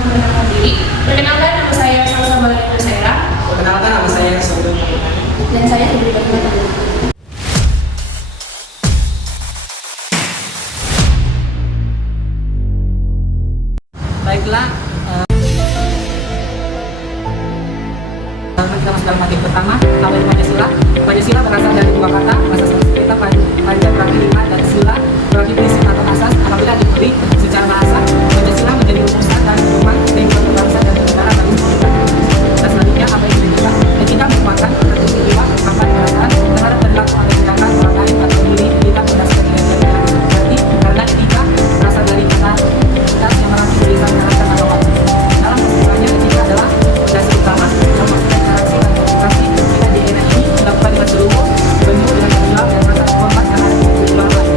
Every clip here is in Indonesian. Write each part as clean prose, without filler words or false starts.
memperkenalkan diri. Perkenalkan, nama saya Salsa Balena Saira. Perkenalkan, nama saya Sudut. Dan saya Ibnu Fatimah. Baiklah, kita masuk dalam materi pertama, awal Pancasila. Pancasila berasal dari dua kata, bahasa Sanskerta Panja berarti lima dan sila berarti prinsip atau asas. Apabila diberi secara bahasa, Pancasila menjadi rumusan dan pedoman kehidupan berbangsa dan bernegara bagi seluruh rakyat Indonesia. Dan selanjutnya apa yang ditunjukkan, etika merupakan prinsip jiwa tanpa perasaan terhadap perilaku atau tindakan orang lain atau diri kita berdasarkan nilai-nilai yang berarti karena etika berasal dari kata etika yang berarti bisa menjalankan atau wajib. Dalam kesimpulannya, etika adalah fondasi utama yang melakukan interaksi dan komunikasi kita di era ini dilakukan dengan seluruh penuh dengan tanggung jawab dan rasa hormat terhadap kehidupan orang lain.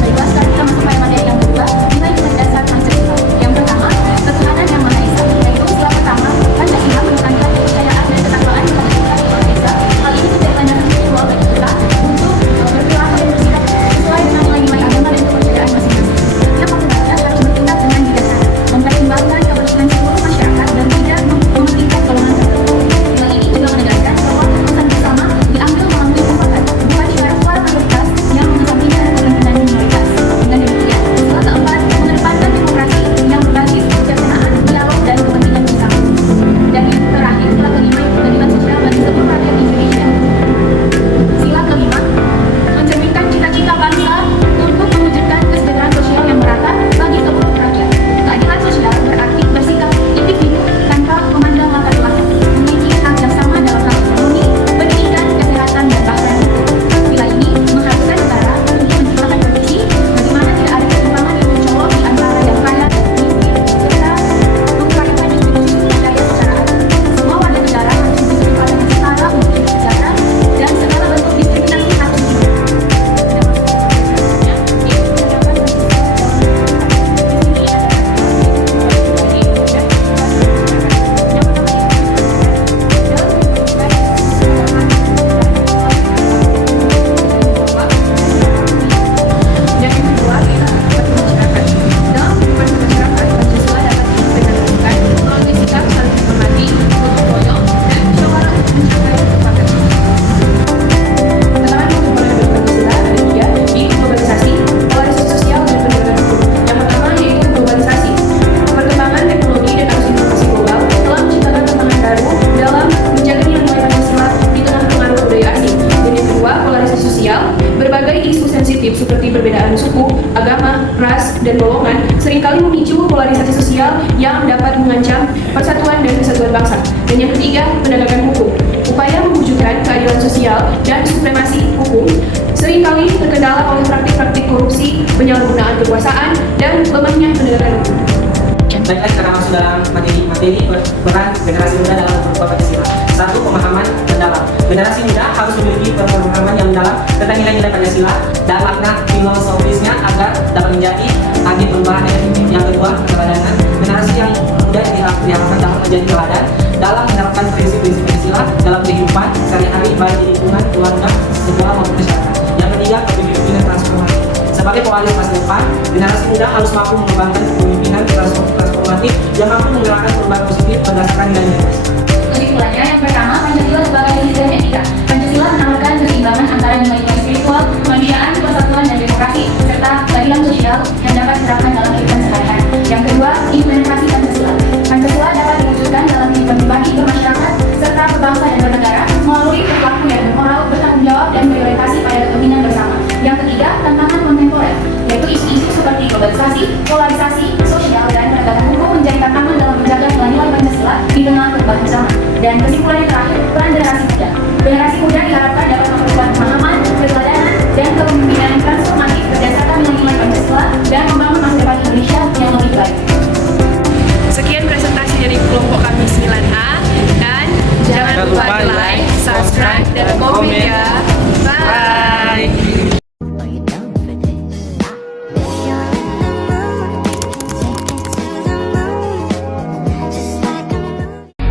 Baiklah, sekarang kita masuk pada materi yang kedua, nilai-nilai dasar Pancasila. Yang pertama, ketuhanan yang Maha Esa, yaitu sila pertama, Pancasila menekankan kepercayaan dan ketakwaan kepada Tuhan Yang Maha Esa. Hal ini menjadi landasan spiritual bagi kita untuk berperilaku dan bersikap sesuai dengan nilai-nilai agama dan kepercayaan masing-masing. Setiap masyarakat harus bertindak dengan bijaksana, mempertimbangkan kepentingan seluruh masyarakat dan tidak mementingkan golongan tertentu. Nilai ini juga menegaskan bahwa keputusan bersama diambil melalui mufakat, bukan dengan suara mayoritas yang mengesampingkan kepentingan minoritas. Dengan demikian, sila keempat mengedepankan demokrasi yang berbasis kebijaksanaan, dialog, dan kepentingan bersama. Dan yang terakhir, sila kelima itu keadilan sosial bagi seluruh rakyat Indonesia. Sila kelima mencerminkan cita-cita bangsa untuk mewujudkan kesejahteraan sosial yang merata bagi seluruh rakyat. Keadilan sosial berarti bersikap individu tanpa memandang latar belakang, memiliki hak yang sama dalam hal ekonomi, pendidikan, kesehatan, dan bahkan hukum. Sila ini mengharuskan negara untuk menciptakan kondisi bagi mana tidak ada ketimpangan yang mencolok di antara yang kaya dan miskin, serta mengupayakan distribusi sumber daya secara adil. Semua warga negara harus diberi kesempatan yang setara untuk hidup sejahtera dan segala bentuk diskriminasi harus dihindari. Yang kedua, seperti masyarakat. Dalam kehidupan masyarakat, Pancasila dapat diimplementasikan melalui sikap saling menghormati, gotong royong, dan musyawarah untuk mencapai kesepakatan. Tantangan untuk menghadapi Pancasila ada tiga, yaitu globalisasi, polarisasi sosial, dan penegakan hukum. Yang pertama yaitu globalisasi. Perkembangan teknologi dan arus informasi global telah menciptakan tantangan baru dalam menjaga nilai-nilai Pancasila di tengah pengaruh budaya asing. Dan yang kedua, polarisasi sosial. Berbagai isu sensitif seperti perbedaan suku, agama, ras, dan golongan seringkali memicu polarisasi sosial yang dapat mengancam persatuan dan kesatuan bangsa. Dan yang ketiga, penegakan hukum. Upaya mewujudkan keadilan sosial dan supremasi hukum seringkali terkendala oleh praktik-praktik korupsi, penyalahgunaan kekuasaan, dan lemahnya penegakan hukum. Baiklah, sekarang masuk dalam materi peran generasi muda dalam memperkuat Pancasila. Satu, pemahaman mendalam. Generasi muda harus memiliki pemahaman yang mendalam tentang nilai-nilai Pancasila dan makna filosofisnya agar dapat menjadi agen perubahan yang efektif. Yang kedua, keteladanan. Generasi yang muda diharapkan dapat menjadi teladan dalam menerapkan prinsip-prinsip Pancasila dalam kehidupan sehari-hari baik di lingkungan keluarga, sekolah maupun masyarakat. Yang ketiga, kepemimpinan transformatif. Sebagai pewaris masa depan, generasi muda harus mampu mengembangkan kepemimpinan transformatif yang mampu menggerakkan perubahan positif berdasarkan nilai-nilai Pancasila. Kesimpulannya, yang pertama, Pancasila sebagai nilai etika. Pancasila menawarkan keseimbangan antara nilai-nilai spiritual, kemanusiaan, persatuan, dan demokrasi, serta keadilan sosial yang dapat diterapkan dalam kehidupan sehari-hari. Yang kedua, implementasi Pancasila. Pancasila dapat diwujudkan dalam kehidupan pribadi, bermasyarakat, serta berbangsa dan bernegara melalui perilaku yang bermoral, bertanggung jawab, dan berorientasi pada kepentingan bersama. Yang ketiga, tantangan kontemporer, yaitu isu-isu seperti globalisasi, polarisasi, sosial, dan penegakan hukum menjadi tantangan dalam menjaga nilai-nilai Pancasila di tengah perubahan zaman. Dan kesimpulan yang terakhir, peran generasi muda. Generasi muda diharapkan dapat memperkuat pemahaman, keteladanan, dan kepemimpinan transformatif berdasarkan nilai-nilai Pancasila dan membangun masa depan Indonesia yang lebih baik. Sekian presentasi dari kelompok kami 9A, dan jangan lupa like, subscribe, dan komen ya. Bye.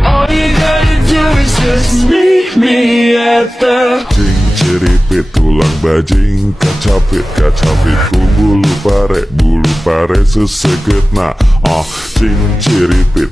All you gotta do is just meet me at the ciripit, tulang bajing, kacapit, ku bulu pare sesegetna, cing ciripit.